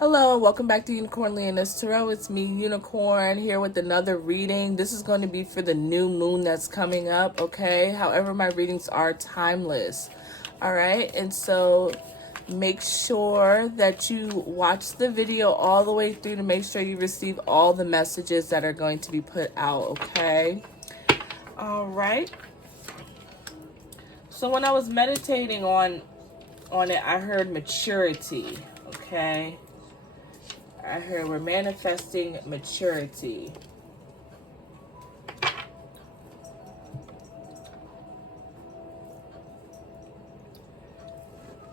Hello, welcome back to Unicorn Leoness Tarot. It's me, Unicorn, here with another reading. This is going to be for the new moon that's coming up, okay? However, my readings are timeless, all right? And so make sure that you watch the video all the way through to make sure you receive all the messages that are going to be put out, okay? All right. So when I was meditating on it, I heard maturity, okay? I heard we're manifesting maturity.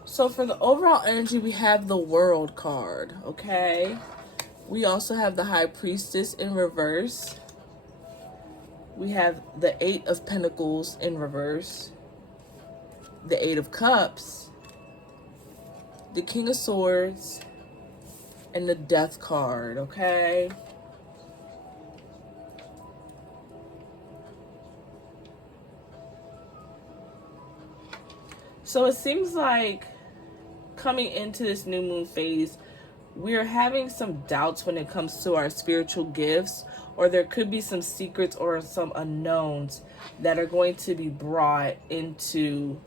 So for the overall energy, we have the World card, okay? We also have the High Priestess in reverse. We have the Eight of Pentacles in reverse. The Eight of Cups. The King of Swords. And the Death card, okay? So it seems like coming into this new moon phase, we're having some doubts when it comes to our spiritual gifts, or there could be some secrets or some unknowns that are going to be brought into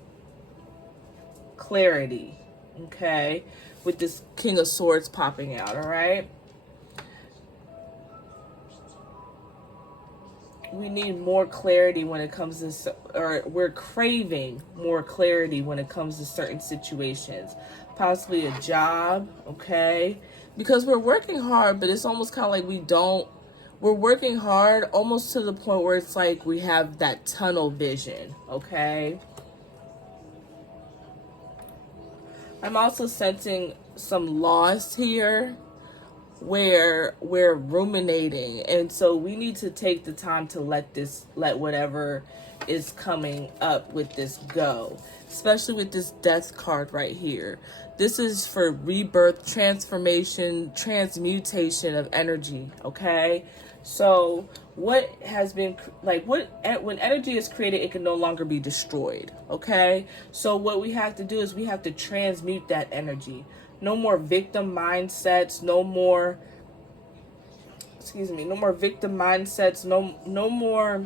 clarity, okay? With this King of Swords popping out, all right? We need more clarity when it comes to, or we're craving more clarity when it comes to certain situations. Possibly a job, okay? Because we're working hard, but it's almost kind of like we're working hard almost to the point where it's like we have that tunnel vision, okay? I'm also sensing some loss here where we're ruminating, and so we need to take the time to let whatever is coming up with this go, especially with this Death card right here. This is for rebirth, transformation, transmutation of energy, okay? So what has been when energy is created, it can no longer be destroyed, okay? So what we have to do is we have to transmute that energy. No more victim mindsets, no more victim mindsets, no more.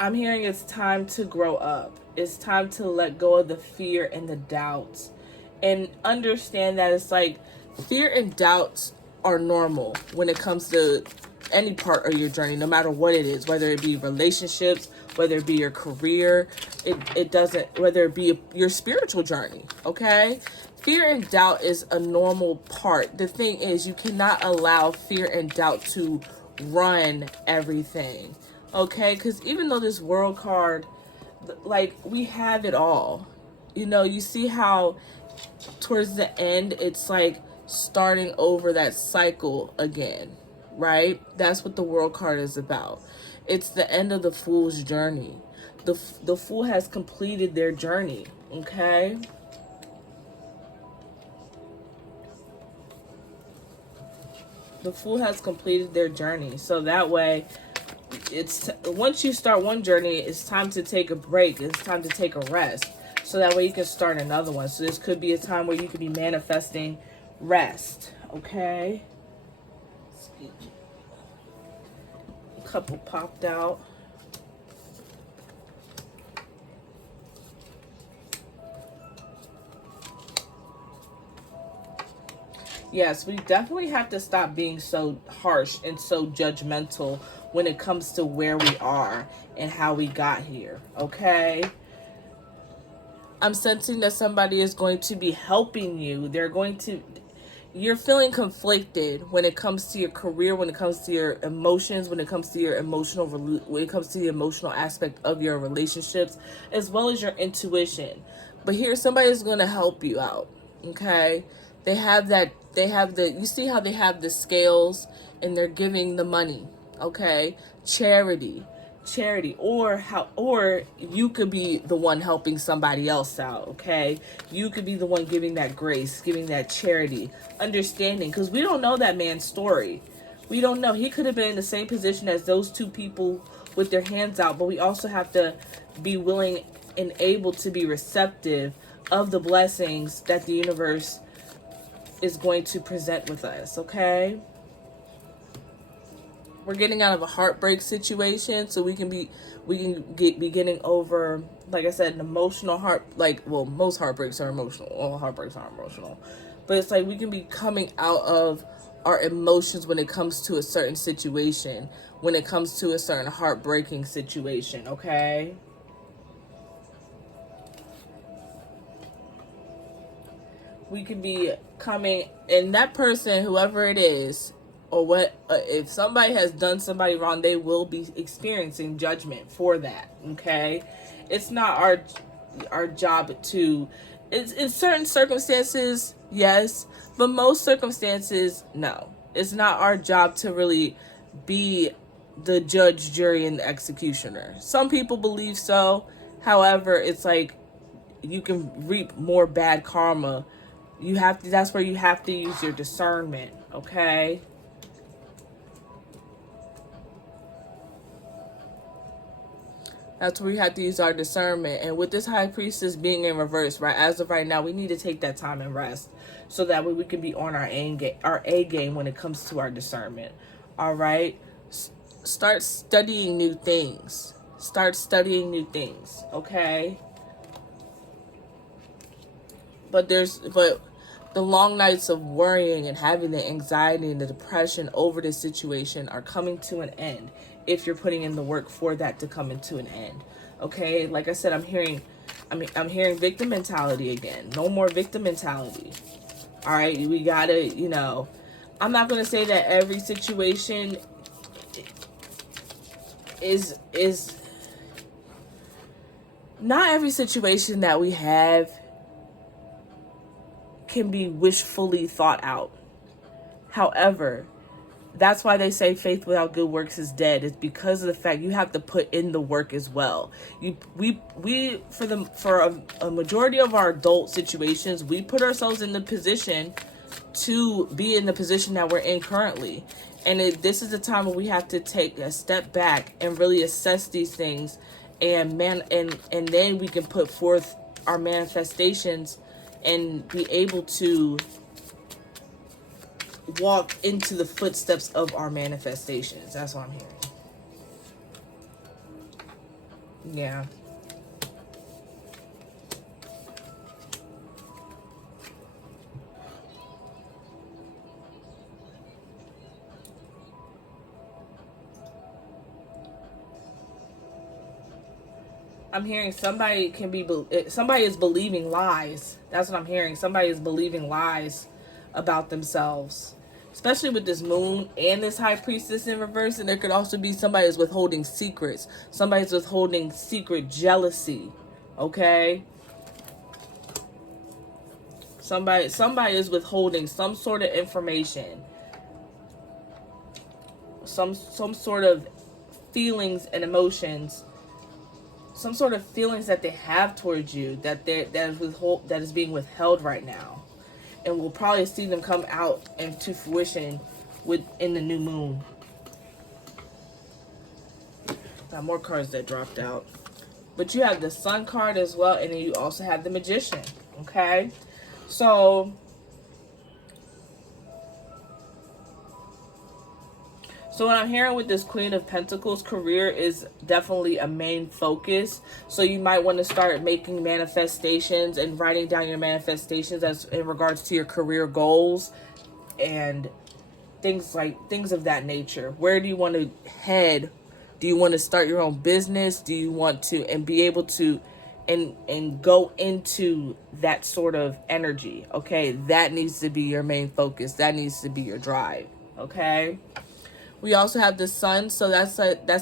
I'm hearing it's time to grow up. It's time to let go of the fear and the doubts, and understand that it's like fear and doubts are normal when it comes to any part of your journey, no matter what it is, whether it be relationships, whether it be your career, it doesn't, whether it be your spiritual journey, okay? Fear and doubt is a normal part. The thing is, you cannot allow fear and doubt to run everything, okay? Because even though this World card, like, we have it all, you know, you see how towards the end, it's like starting over that cycle again, right? That's what the World card is about. It's the end of the Fool's journey. The Fool has completed their journey, okay? The Fool has completed their journey. So that way, once you start one journey, it's time to take a break. It's time to take a rest. So that way you can start another one. So this could be a time where you could be manifesting rest, okay? A couple popped out. Yes, we definitely have to stop being so harsh and so judgmental when it comes to where we are and how we got here, okay? I'm sensing that somebody is going to be helping you. You're feeling conflicted when it comes to your career, when it comes to your emotions, when it comes to the emotional aspect of your relationships, as well as your intuition. But here, somebody is going to help you out, okay? You see how they have the scales and they're giving the money, okay? Charity, or you could be the one helping somebody else out, okay? You could be the one giving that grace, giving that charity, understanding, because we don't know that man's story. We don't know. He could have been in the same position as those two people with their hands out, but we also have to be willing and able to be receptive of the blessings that the universe is going to present with us, okay? We're getting out of a heartbreak situation, so we can be getting over, like I said, an emotional most heartbreaks are emotional. All heartbreaks are emotional. But it's like we can be coming out of our emotions when it comes to a certain situation, when it comes to a certain heartbreaking situation, okay? We can be coming, and that person, whoever it is, or what, if somebody has done somebody wrong, they will be experiencing judgment for that, okay? It's not our job to, it's in certain circumstances, yes, but most circumstances, no. It's not our job to really be the judge, jury, and the executioner. Some people believe so. However, it's like you can reap more bad karma. That's where you have to use your discernment, okay? That's where we have to use our discernment. And with this high priestess being in reverse, right, as of right now, we need to take that time and rest, so that way we can be on our A game when it comes to our discernment. All right? Start studying new things. Start studying new things, okay? But the long nights of worrying and having the anxiety and the depression over this situation are coming to an end, if you're putting in the work for that to come into an end. Okay, like I said, I'm hearing victim mentality again. No more victim mentality. All right, we gotta, I'm not gonna say that every situation is not every situation that we have can be wishfully thought out. However, that's why they say faith without good works is dead. It's because of the fact you have to put in the work as well. For a majority of our adult situations, we put ourselves in the position to be in the position that we're in currently. And this is the time where we have to take a step back and really assess these things, and then we can put forth our manifestations and be able to walk into the footsteps of our manifestations. That's what I'm hearing. Yeah. I'm hearing somebody is believing lies. That's what I'm hearing. Somebody is believing lies about themselves, especially with this moon and this high priestess in reverse. And there could also be somebody is withholding secrets. Somebody's withholding secret jealousy. Okay. Somebody is withholding some sort of information. Some sort of feelings and emotions. Some sort of feelings that they have towards you that is being withheld right now. And we'll probably see them come out into fruition in the new moon. Got more cards that dropped out. But you have the Sun card as well, and then you also have the Magician. Okay? So what I'm hearing with this Queen of Pentacles, career is definitely a main focus. So you might want to start making manifestations and writing down your manifestations as in regards to your career goals and things of that nature. Where do you want to head? Do you want to start your own business? Do you want to and be able to and go into that sort of energy? Okay, that needs to be your main focus. That needs to be your drive. Okay. We also have the Sun, so that's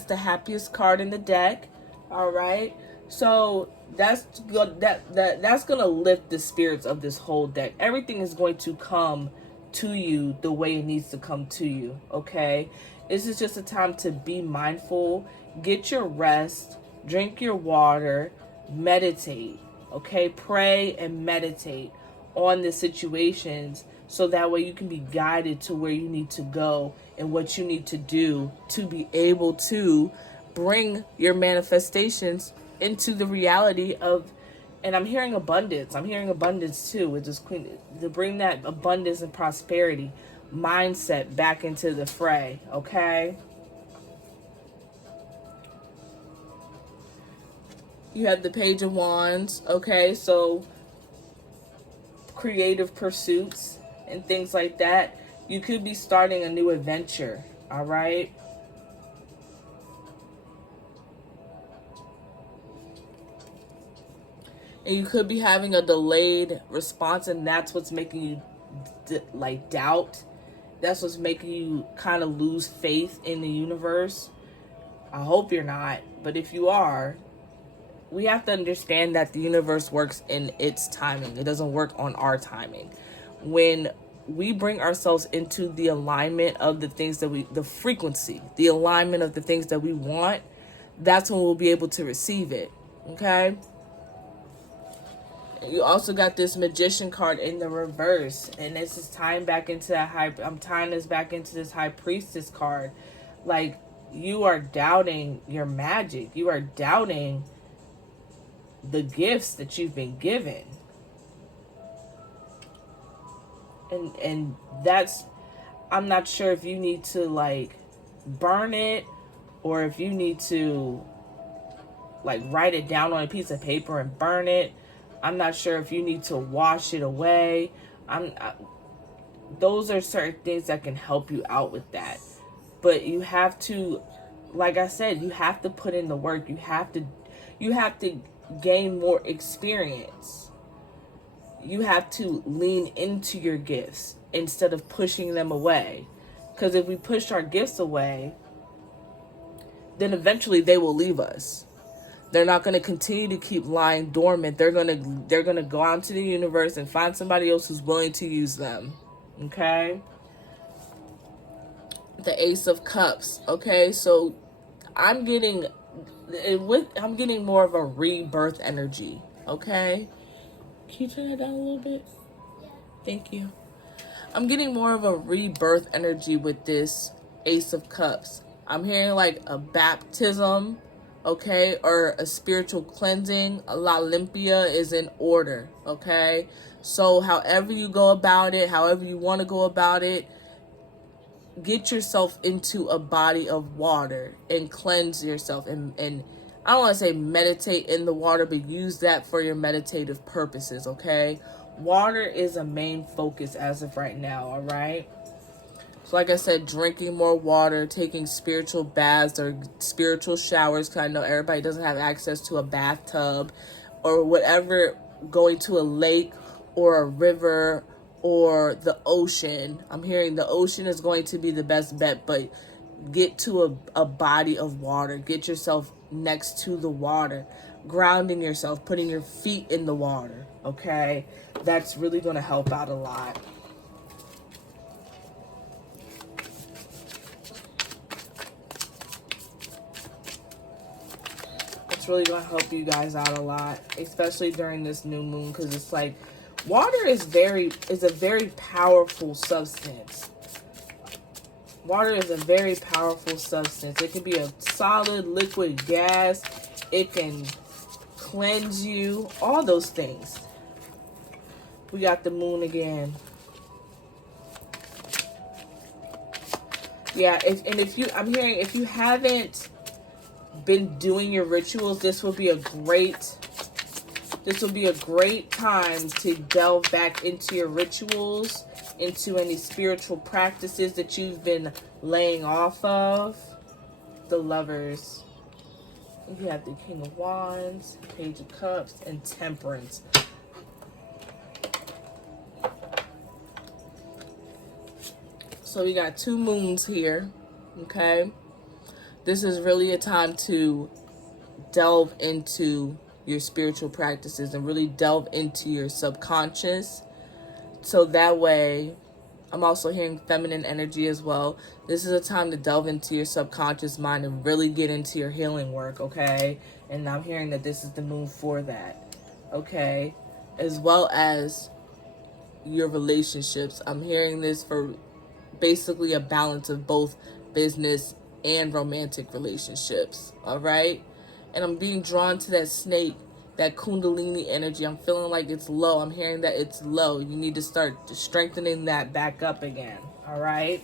the happiest card in the deck. All right, so that's gonna lift the spirits of this whole deck. Everything is going to come to you the way it needs to come to you. Okay, this is just a time to be mindful, get your rest, drink your water, meditate. Okay, pray and meditate on the situations, so that way you can be guided to where you need to go and what you need to do to be able to bring your manifestations into the reality of And I'm hearing abundance. I'm hearing abundance too with this queen, to bring that abundance and prosperity mindset back into the fray, okay? You have the Page of Wands, okay? So creative pursuits and things like that. You could be starting a new adventure, all right? And you could be having a delayed response, and that's what's making you like doubt. That's what's making you kind of lose faith in the universe. I hope you're not, but if you are, we have to understand that the universe works in its timing. It doesn't work on our timing. When we bring ourselves into the alignment of the things that the frequency, the alignment of the things that we want, that's when we'll be able to receive it, okay? You also got this Magician card in the reverse, and this is tying back into that I'm tying this back into this High Priestess card. Like, you are doubting your magic. You are doubting the gifts that you've been given. And that's, I'm not sure if you need to like burn it, or if you need to like write it down on a piece of paper and burn it. I'm not sure if you need to wash it away. Those are certain things that can help you out with that. But you have to, like I said, you have to put in the work. You have to gain more experience. You have to lean into your gifts instead of pushing them away. Because if we push our gifts away, then eventually they will leave us. They're not going to continue to keep lying dormant. They're going to go out into the universe and find somebody else who's willing to use them. Okay? The Ace of Cups. Okay? So I'm getting more of a rebirth energy. Okay? Can you turn that down a little bit? Thank you. I'm getting more of a rebirth energy with this Ace of Cups. I'm hearing like a baptism, okay, or a spiritual cleansing. A La Limpia is in order, okay? So however you go about it, however you want to go about it, get yourself into a body of water and cleanse yourself. And I don't want to say meditate in the water, but use that for your meditative purposes, okay? Water is a main focus as of right now, all right? So like I said, drinking more water, taking spiritual baths or spiritual showers, because I know everybody doesn't have access to a bathtub or whatever, going to a lake or a river or the ocean. I'm hearing the ocean is going to be the best bet, but get to a body of water. Get yourself next to the water, grounding yourself, putting your feet in the water, okay? That's really going to help out a lot. Really gonna help you guys out a lot, especially during this new moon, because it's like water is a very powerful substance. Water is a very powerful substance. It can be a solid, liquid, gas. It can cleanse you, all those things. We got the moon again. Yeah, I'm hearing if you haven't been doing your rituals, this will be a great time to delve back into your rituals, into any spiritual practices that you've been laying off of. The Lovers. You have the King of Wands, Page of Cups, and Temperance. So we got two moons here, okay? This is really a time to delve into your spiritual practices and really delve into your subconscious. So that way, I'm also hearing feminine energy as well. This is a time to delve into your subconscious mind and really get into your healing work, okay? And I'm hearing that this is the moon for that, okay? As well as your relationships. I'm hearing this for basically a balance of both business and romantic relationships, all right? And I'm being drawn to that snake that kundalini energy. I'm feeling like it's low. I'm hearing that it's low. You need to start strengthening that back up again. All right.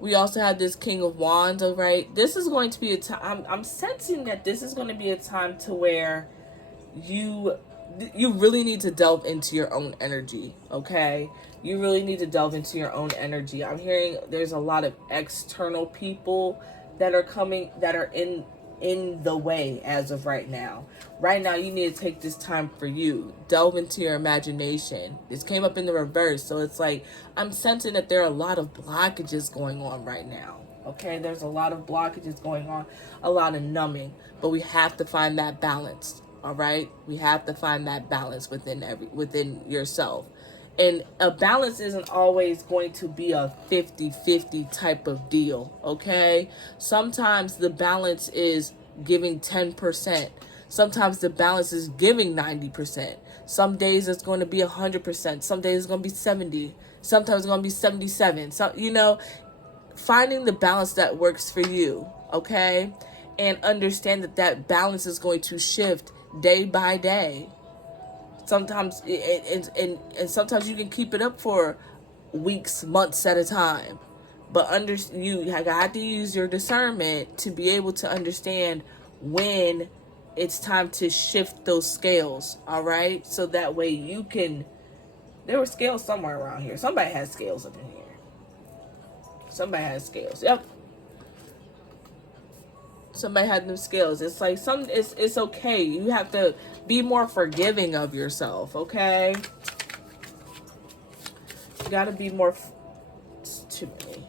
We also have this King of Wands. All right. This is going to be a time. I'm sensing that this is going to be a time to where you really need to delve into your own energy. Okay. You really need to delve into your own energy. I'm hearing there's a lot of external people that are coming, that are in the way as of right now. Right now, you need to take this time for you. Delve into your imagination. This came up in the reverse. So it's like, I'm sensing that there are a lot of blockages going on right now. Okay, there's a lot of blockages going on, a lot of numbing. But we have to find that balance. All right? We have to find that balance within yourself. And a balance isn't always going to be a 50-50 type of deal, okay? Sometimes the balance is giving 10%. Sometimes the balance is giving 90%. Some days it's going to be 100%. Some days it's going to be 70. Sometimes it's going to be 77. So, you know, finding the balance that works for you, okay? And understand that that balance is going to shift day by day. Sometimes and sometimes you can keep it up for weeks, months at a time. But you have to use your discernment to be able to understand when it's time to shift those scales, all right? So that way you can... There were scales somewhere around here. Somebody has scales up in here. Somebody has scales. Yep. Somebody had them scales. It's like it's okay. You have to be more forgiving of yourself, okay? You gotta be more... It's too many.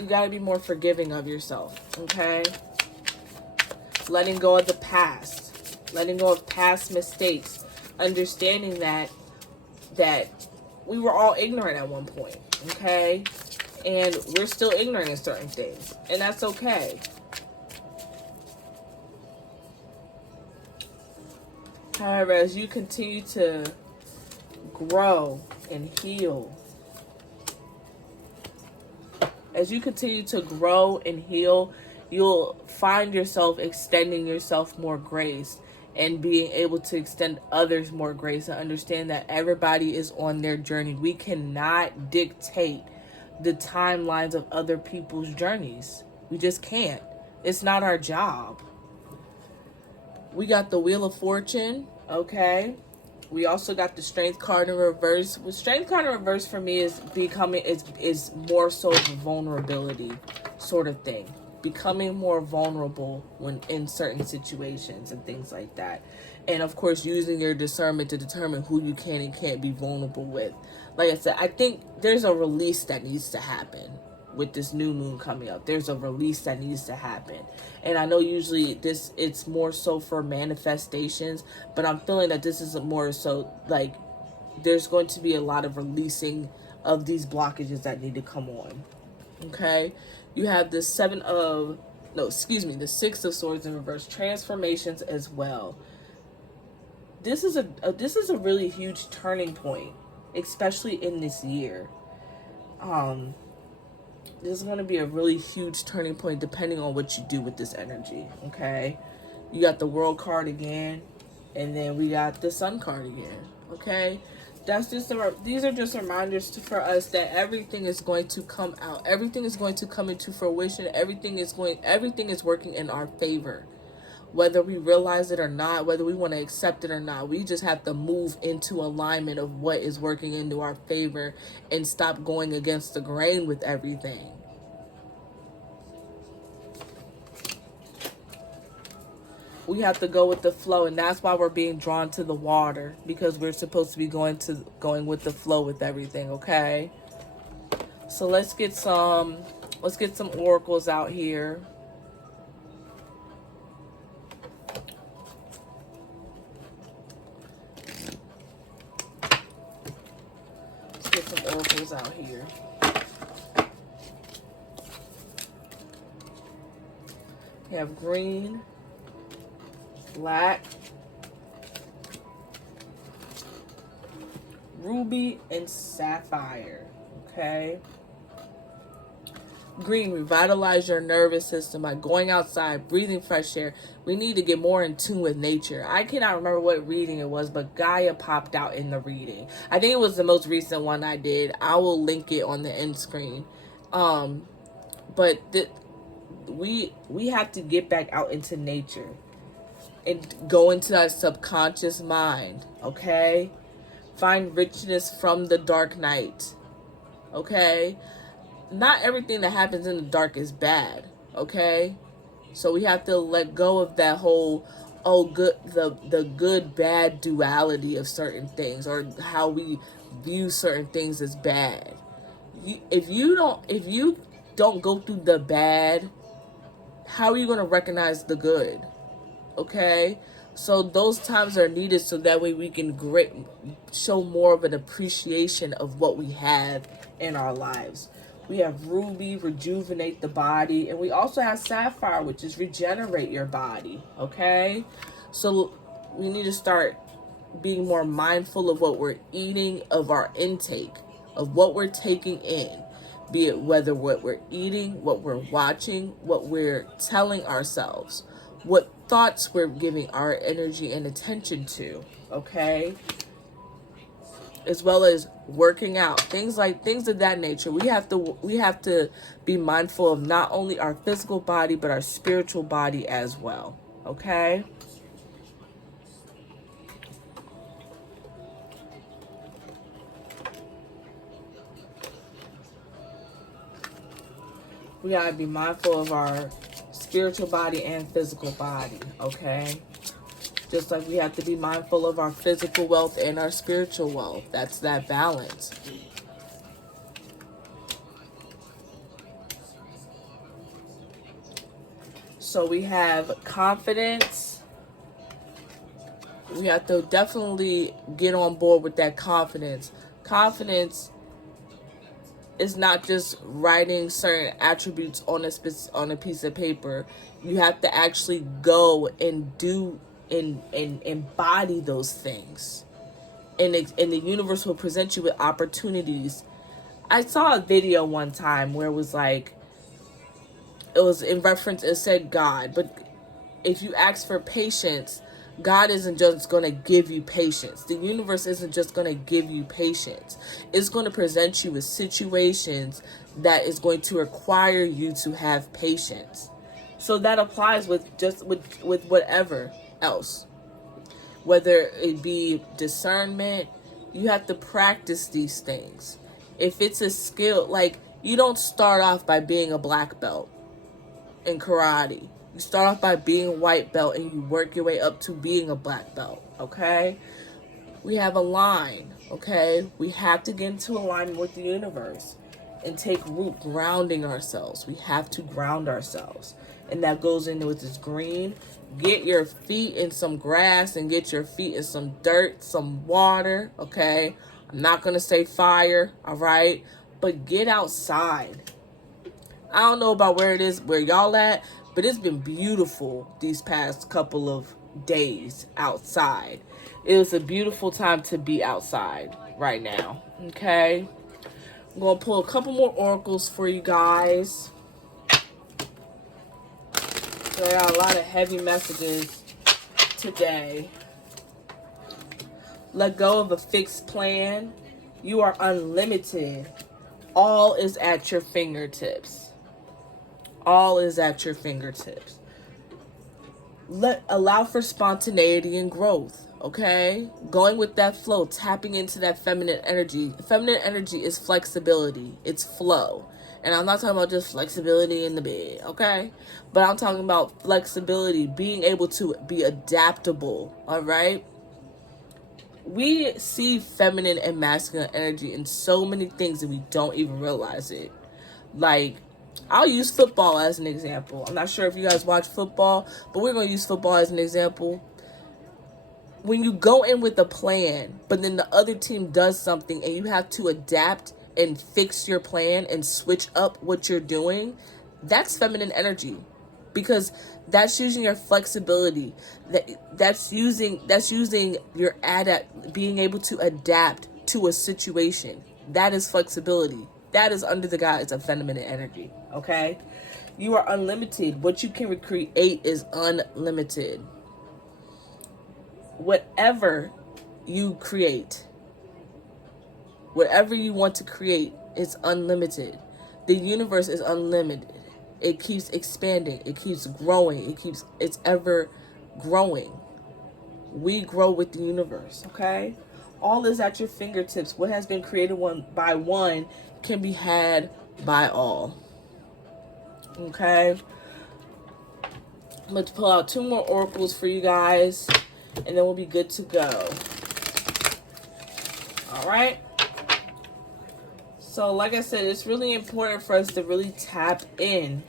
You gotta be more forgiving of yourself, okay? Letting go of the past. Letting go of past mistakes. Understanding that we were all ignorant at one point, okay? And we're still ignorant of certain things. And that's okay. However, as you continue to grow and heal, you'll find yourself extending yourself more grace and being able to extend others more grace, and understand that everybody is on their journey. We cannot dictate the timelines of other people's journeys. We just can't. It's not our job. We got the Wheel of Fortune, okay? We also got the Strength card in reverse. The Strength card in reverse for me is is more so of a vulnerability sort of thing. Becoming more vulnerable when in certain situations and things like that. And of course, using your discernment to determine who you can and can't be vulnerable with. Like I said, I think there's a release that needs to happen with this new moon coming up. There's a release that needs to happen. And I know usually it's more so for manifestations, but I'm feeling that this is more so like there's going to be a lot of releasing of these blockages that need to come on. Okay? You have the the Six of Swords in reverse, transformations as well. This is a really huge turning point, especially in this year. This is going to be a really huge turning point depending on what you do with this energy, okay? You got the World card again, and then we got the Sun card again, okay? These are just reminders for us that everything is going to come out. Everything is going to come into fruition. Everything is working in our favor. Whether we realize it or not, whether we want to accept it or not, we just have to move into alignment of what is working into our favor and stop going against the grain with everything. We have to go with the flow, and that's why we're being drawn to the water, because we're supposed to be going with the flow with everything, okay? So let's get some oracles out here. Oracles out here. We have green, black, ruby, and sapphire. Okay. green revitalize your nervous system by going outside, breathing fresh air. We need to get more in tune with nature. I cannot remember what reading it was, but Gaia popped out in the reading. I think it was the most recent one I did. I will link it on the end screen. But we have to get back out into nature and go into that subconscious mind, okay? Find richness from the dark night, okay? Not everything that happens in the dark is bad, okay? So we have to let go of that whole the good bad duality of certain things, or how we view certain things as bad. If you don't go through the bad, how are you going to recognize the good? Okay? So those times are needed so that way we can show more of an appreciation of what we have in our lives. We have ruby, rejuvenate the body. And we also have sapphire, which is regenerate your body. Okay? So we need to start being more mindful of what we're eating, of our intake, of what we're taking in. Be it whether what we're eating, what we're watching, what we're telling ourselves, what thoughts we're giving our energy and attention to. Okay? As well as working out, things of that nature. We have to be mindful of not only our physical body but our spiritual body as well. Okay? We gotta be mindful of our spiritual body and physical body. Okay? Just like we have to be mindful of our physical wealth and our spiritual wealth. That's that balance. So we have confidence. We have to definitely get on board with that confidence. Confidence is not just writing certain attributes on a piece of paper. You have to actually go and do and embody those things, and the universe will present you with opportunities. I saw a video one time where it was like, it was in reference, it said God, but if you ask for patience, God isn't just going to give you patience. The universe isn't just going to give you patience. It's going to present you with situations that is going to require you to have patience. So that applies with whatever else. Whether it be discernment, you have to practice these things. If it's a skill, like, you don't start off by being a black belt in karate. You start off by being a white belt and you work your way up to being a black belt, okay? We have a line, okay? We have to get into alignment with the universe and take root, grounding ourselves. We have to ground ourselves. And that goes into with this green. Get your feet in some grass and get your feet in some dirt, some water, okay? I'm not going to say fire, all right? But get outside. I don't know about where it is, where y'all at, but it's been beautiful these past couple of days outside. It was a beautiful time to be outside right now, okay? I'm going to pull a couple more oracles for you guys. So I got a lot of heavy messages today. Let go of a fixed plan. You are unlimited. All is at your fingertips. All is at your fingertips. Allow for spontaneity and growth, okay? Going with that flow, tapping into that feminine energy. Feminine energy is flexibility. It's flow. And I'm not talking about just flexibility in the bed, okay? But I'm talking about flexibility, being able to be adaptable, all right? We see feminine and masculine energy in so many things that we don't even realize it. Like, I'll use football as an example. I'm not sure if you guys watch football, but we're going to use football as an example. When you go in with a plan, but then the other team does something and you have to adapt and fix your plan and switch up what you're doing, that's feminine energy, because that's using your flexibility. That's using your being able to adapt to a situation. That is flexibility. That is under the guise of feminine energy, okay? You are unlimited. What you can create is unlimited. Whatever you create, whatever you want to create is unlimited. The universe is unlimited. It keeps expanding. It keeps growing. It's ever growing. We grow with the universe, okay? All is at your fingertips. What has been created by one can be had by all. Okay? I'm going to pull out 2 more oracles for you guys, and then we'll be good to go. All right? So, like I said, it's really important for us to really tap in.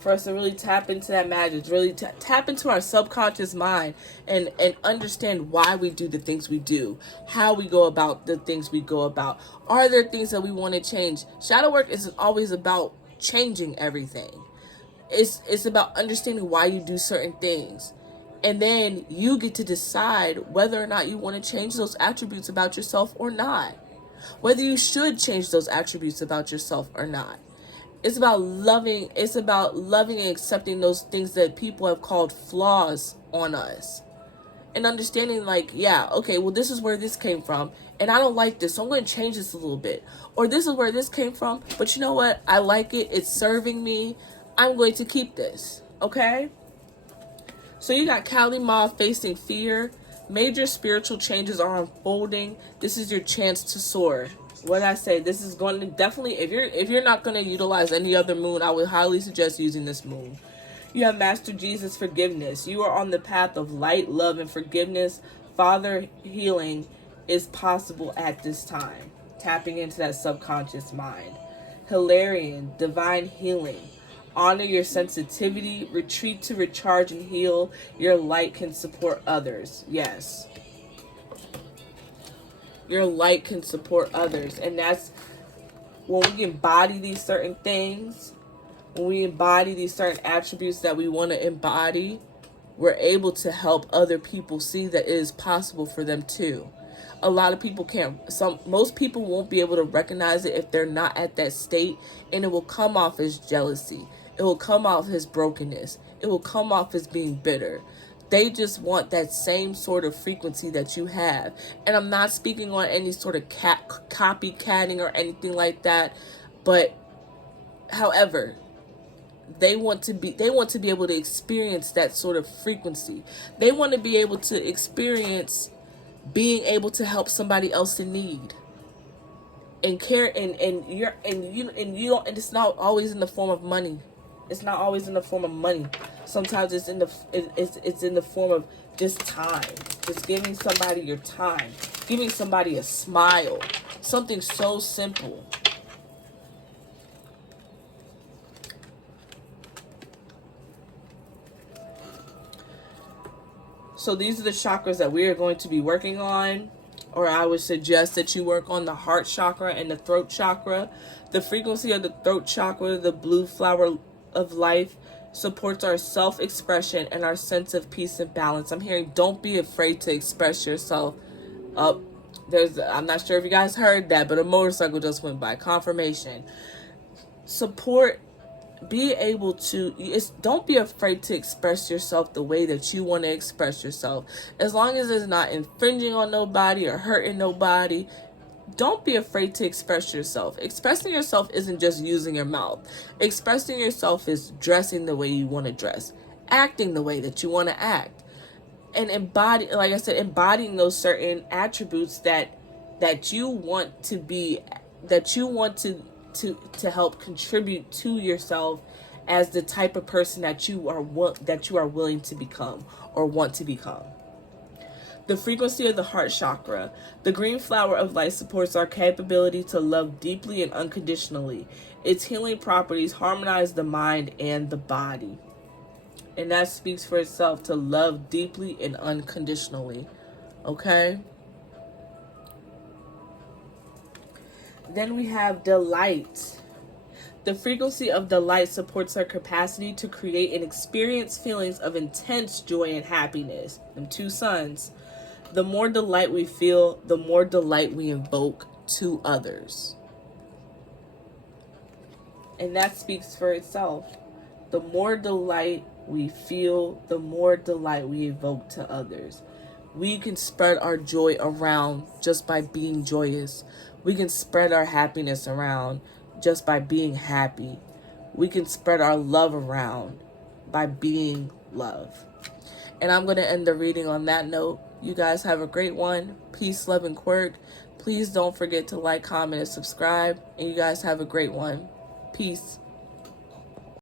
For us to really tap into that magic, really tap into our subconscious mind and understand why we do the things we do, how we go about the things we go about. Are there things that we want to change? Shadow work isn't always about changing everything. It's about understanding why you do certain things. And then you get to decide whether or not you want to change those attributes about yourself or not. Whether you should change those attributes about yourself or not. It's about loving and accepting those things that people have called flaws on us. And understanding like, yeah, okay, well, this is where this came from. And I don't like this, so I'm going to change this a little bit. Or this is where this came from, but you know what? I like it. It's serving me. I'm going to keep this. Okay? So you got Kali Ma facing fear. Major spiritual changes are unfolding. This is your chance to soar. What I say, this is going to definitely, if you're not going to utilize any other moon, I would highly suggest using this moon. You have Master Jesus forgiveness. You are on the path of light, love, and forgiveness. Father, healing is possible at this time. Tapping into that subconscious mind. Hilarion, divine healing. Honor your sensitivity. Retreat to recharge and heal. Your light can support others. Yes. Your light can support others. And that's when we embody these certain things, when we embody these certain attributes that we want to embody, we're able to help other people see that it is possible for them too. A lot of people can't, most people won't be able to recognize it if they're not at that state, and it will come off as jealousy. It will come off as brokenness. It will come off as being bitter. They just want that same sort of frequency that you have. And I'm not speaking on any sort of copycatting or anything like that. But, however, they want to be able to experience that sort of frequency. They want to be able to experience being able to help somebody else in need. And care and it's not always in the form of money. It's not always in the form of money. Sometimes it's in the form of just time. Just giving somebody your time. Giving somebody a smile. Something so simple. So these are the chakras that we are going to be working on. Or I would suggest that you work on the heart chakra and the throat chakra. The frequency of the throat chakra, the blue flower of life, supports our self-expression and our sense of peace and balance. I'm hearing don't be afraid to express yourself. I'm not sure if you guys heard that, but a motorcycle just went by. Confirmation. Support, be able to, don't be afraid to express yourself the way that you want to express yourself. As long as it's not infringing on nobody or hurting nobody, don't be afraid to express yourself. Expressing yourself isn't just using your mouth. Expressing yourself is dressing the way you want to dress, acting the way that you want to act, and embodying those certain attributes that you want to be, that you want to help contribute to yourself as the type of person that you are willing to become or want to become. The frequency of the heart chakra. The green flower of light supports our capability to love deeply and unconditionally. Its healing properties harmonize the mind and the body. And that speaks for itself, to love deeply and unconditionally. Okay? Then we have delight. The frequency of delight supports our capacity to create and experience feelings of intense joy and happiness. Them two suns. The more delight we feel, the more delight we invoke to others. And that speaks for itself. The more delight we feel, the more delight we evoke to others. We can spread our joy around just by being joyous. We can spread our happiness around just by being happy. We can spread our love around by being love. And I'm going to end the reading on that note. You guys have a great one. Peace, love, and quirk. Please don't forget to like, comment, and subscribe. And you guys have a great one. Peace.